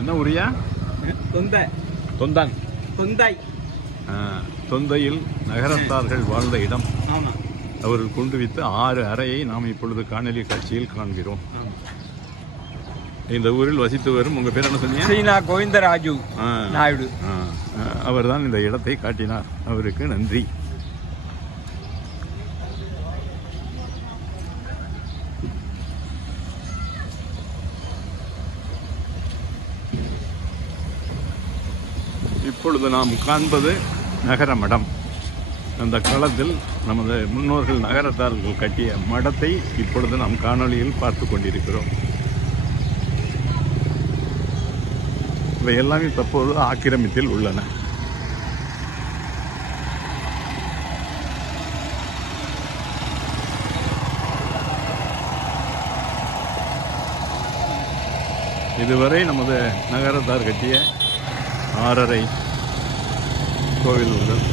என்ன ஊரியா? தொந்தான். தொந்தையில் நகரத்தார்கள் வாழ்ந்த இடம். அவர்கள் கொண்டு வைத்த 6 அறையை நாம் இப்பொழுது காணொலி காட்சியில் காண்கிறோம். இந்த ஊரில் வசித்து வரும், உங்க பேர் என்ன சொன்னீங்க? சீனா கோவிந்தராஜு நாயுடு. அவர் தான் இந்த இடத்தை காட்டினார். அவருக்கு நன்றி. இப்பொழுது நாம் காண்பது நகர மடம். அந்த களத்தில் நமது முன்னோர்கள் நகரத்தார்கள் கட்டிய மடத்தை இப்பொழுது நாம் காணொளியில் பார்த்து கொண்டிருக்கிறோம். இவை எல்லாமே தற்போது ஆக்கிரமிப்பில் உள்ளன. இதுவரை நமது நகரத்தார் கட்டிய 6 அறை கோவில் உள்ளது.